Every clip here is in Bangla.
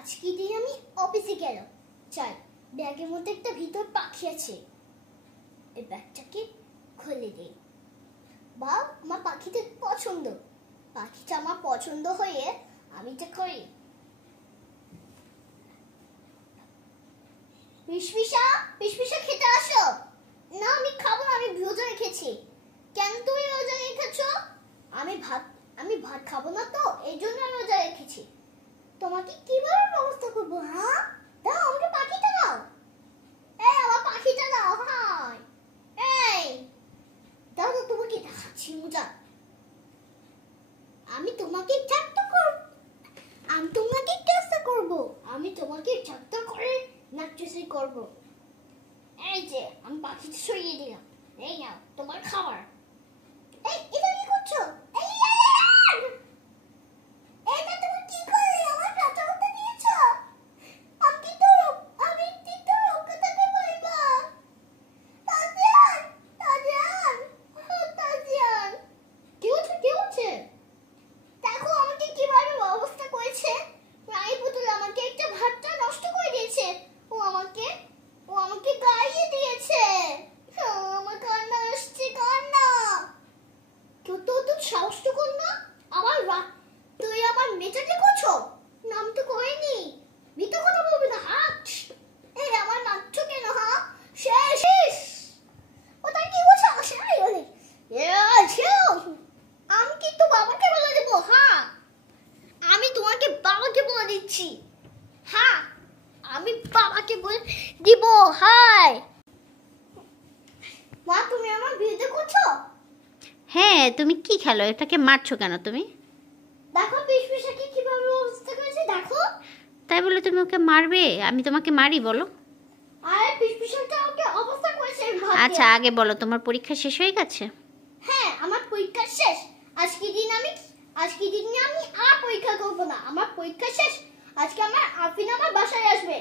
আজকে দিন আমি অফিসে গেল। চল, ব্যাগের মধ্যে একটা ভিতর পাখি আছে, এই ব্যাগটাকে খুলে দিই। বা আমার পাখিটা পছন্দ, পাখিটা আমার পছন্দ হয়ে আমি এটা করি। পিসপিসা, পিসপিসা খেতে আসো। না আমি খাবো না, আমি রোজা রেখেছি। কেন তুমি রোজা রেখেছো? আমি ভাত খাবো না তো, এই জন্য আমি রোজা রেখেছি। তোমাকে কিভাবে ব্যবস্থা করবো? হ্যাঁ দাও, আমাকে পাখিটা দাও। এই আমার পাখিটা দাও। হাই এই দাও, তোমাকে দেখাচ্ছি মজা। আমি তোমাকে চাকটা করব, আমি তোমাকে চেষ্টা করব, আমি তোমাকে চাকটা করে নাচুসি করব। এই যে আমি পাখিটা সরিয়ে দিলাম, এই নাও তোমার খাবার। এই এটা কি করছো? এটা তুমি কি করলে? আমার কাঁচা উঠে দিয়েছো। আমি তো রক্ষাতে পারবো না। তাজিয়ান, তাজিয়ান, তাজিয়ান। কি হচ্ছে? দেখো আমাকে কিভাবে অবস্থা করেছে। রাই পুতুল আমাকে একটা ভাতটা নষ্ট করে দিয়েছে। ও আমাকে গাইয়ে দিয়েছে। আমার কান্না আসছে, কান্না। তো সাহস তো কর না। তুই আমার মেয়েটাকে করছো? নাম তো করিনি, মিথ্যা কথা বলবি না। হাত এই আমার নাচ্ছ কেন? শেষ ওটা কি বলছো? আমি কিন্তু বাবাকে বলে দেবো। আমি তোমাকে বাবাকে বলে দিচ্ছি। আমি বাবাকে বলে দিব। হাই মা, তুমি আমার বিরুদ্ধে করছো? হ্যাঁ, তুমি কি খেলো? এটাকে মারছো কেন তুমি? দেখো পিসপিসাকে কিভাবে অবস্থা করেছে, দেখো। তাই বলে তুমি ওকে মারবে? আমি তোমাকে মারি বলো? আরে পিসপিসাটা ওকে অবস্থা করেছে। আচ্ছা আগে বলো, তোমার পরীক্ষা শেষ হয়ে গেছে? হ্যাঁ আমার পরীক্ষা শেষ। আজকে দিনে আমি আর পরীক্ষা করব না। আমার পরীক্ষা শেষ। আজকে আমার আফরিন আমার বাসায় আসবে।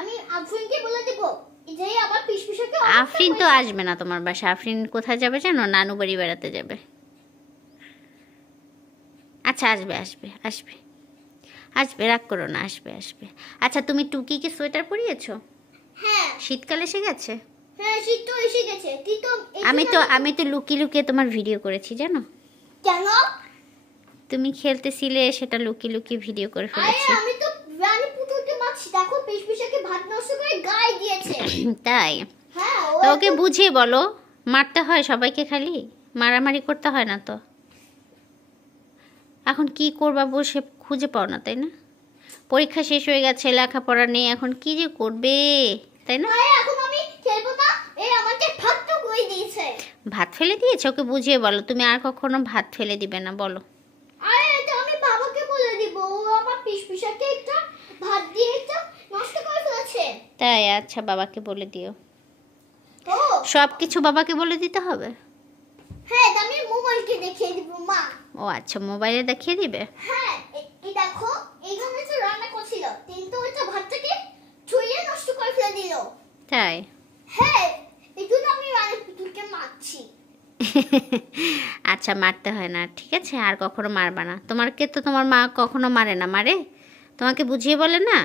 আমি আফরিনকে বলে দেব যে আবার পিসপিসাকে আফরিন তো আসবে না তোমার বাসায়। আফরিন কোথায় যাবে জানো? নানু বাড়ি বেড়াতে যাবে। আচ্ছা আসবে আসবে আসবে আসবে, রাগ করো না, আসবে আসবে। আচ্ছা তুমি টুকিকে সোয়েটার পরিয়েছো? হ্যাঁ শীতকাল এসে গেছে। হ্যাঁ শীত তো এসে গেছে। আমি তো লুকিয়ে লুকিয়ে তোমার ভিডিও করেছি জানো? কেন? তুমি খেলতেছিলে, সেটা লুকিয়ে লুকিয়ে ভিডিও করে আরে ফেলেছি। আমি তো রানী পুতুলকে মারছি, দেখো পিসপিসাকে ভাত নষ্ট করে গায়ে দিয়েছে। তাই? হ্যাঁ তো ওকে বুঝিয়ে বলো, মারতে হয় সবাইকে, খালি মারামারি করতে হয় না তো। এখন কি করবা, বসে খুঁজে পাও না তাই না? পরীক্ষা শেষ হয়ে গেছে, লেখাপড়া নেই, এখন কি যে করবে তাই না? এখন আমি খেলবো না। এই আমাকে ভাত তো করে দিয়েছে। ভাত ফেলে দিয়েছে? ওকে বুঝিয়ে বলো তুমি আর কখনো ভাত ফেলে দিবে না, বলো। আরে এটা আমি বাবাকে বলে দিব। ও আমার পিসপিসাকে একটা ভাত দিয়ে একটা নষ্ট করে ফেলেছে। তাই? আচ্ছা বাবাকে বলে দিও। ও সব কিছু বাবাকে বলে দিতে হবে? হ্যাঁ, আমি মোবাইলকে দেখিয়ে দিব মা। ও আচ্ছা, মোবাইলে দেখিয়ে দিবে। হ্যাঁ এই দেখো, এইখানে তো রান্না করছিল, কিন্তু ওইটা ভাতটাকে ছুঁয়ে নষ্ট করে ফেলে দিল। তাই? হ্যাঁ এই জন্য আমি রানী পুতুলকে মারছি। আচ্ছা মারতে হয় না, ঠিক আছে, আর কখনো মারবা না। তোমাকে তো তোমার মা কখনো মারে না, মারে? তোমাকে বুঝিয়ে বলে না,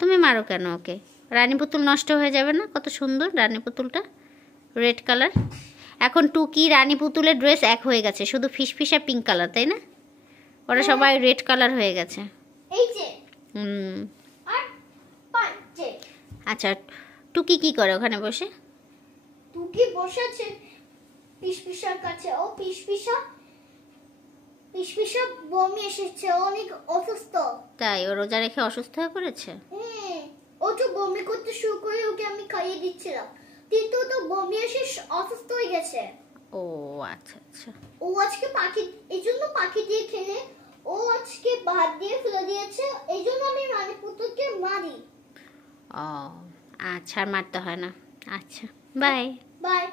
তুমি মারো কেন ওকে? রানী পুতুল নষ্ট হয়ে যাবে না? কত সুন্দর রানী পুতুলটা, রেড কালার। এখন টুকি রানী পুতুলের ড্রেস এক হয়ে গেছে, শুধু ফিসফিসা পিঙ্ক কালার, তাই না? ওরা সবাই রেড কালার হয়ে গেছে। এই যে আর পাঁচে। আচ্ছা টুকি কি করে ওখানে বসে? টুকি বসে আছে পিসপিসার কাছে। ও পিসপিসা বমি এসেছে, অনেক অসুস্থ। তাই? ও রোজা রেখে অসুস্থ হয়ে পড়েছে? ও তো বমি করতে শুরু করে, ওকে আমি খাইয়ে দিচ্ছিলাম, কিন্তু তো বমি এসে অসুস্থ হয়ে গেছে। ও আচ্ছা আচ্ছা। ও আজকে এই জন্য পাখি দিয়ে খেলে ও আজকে ভাত দিয়ে ফেলে দিয়েছে। এই জন্য আমি রানী পুতুলকে মারি। ও আচ্ছা, আর মারতে হয় না। আচ্ছা বাই। বাই।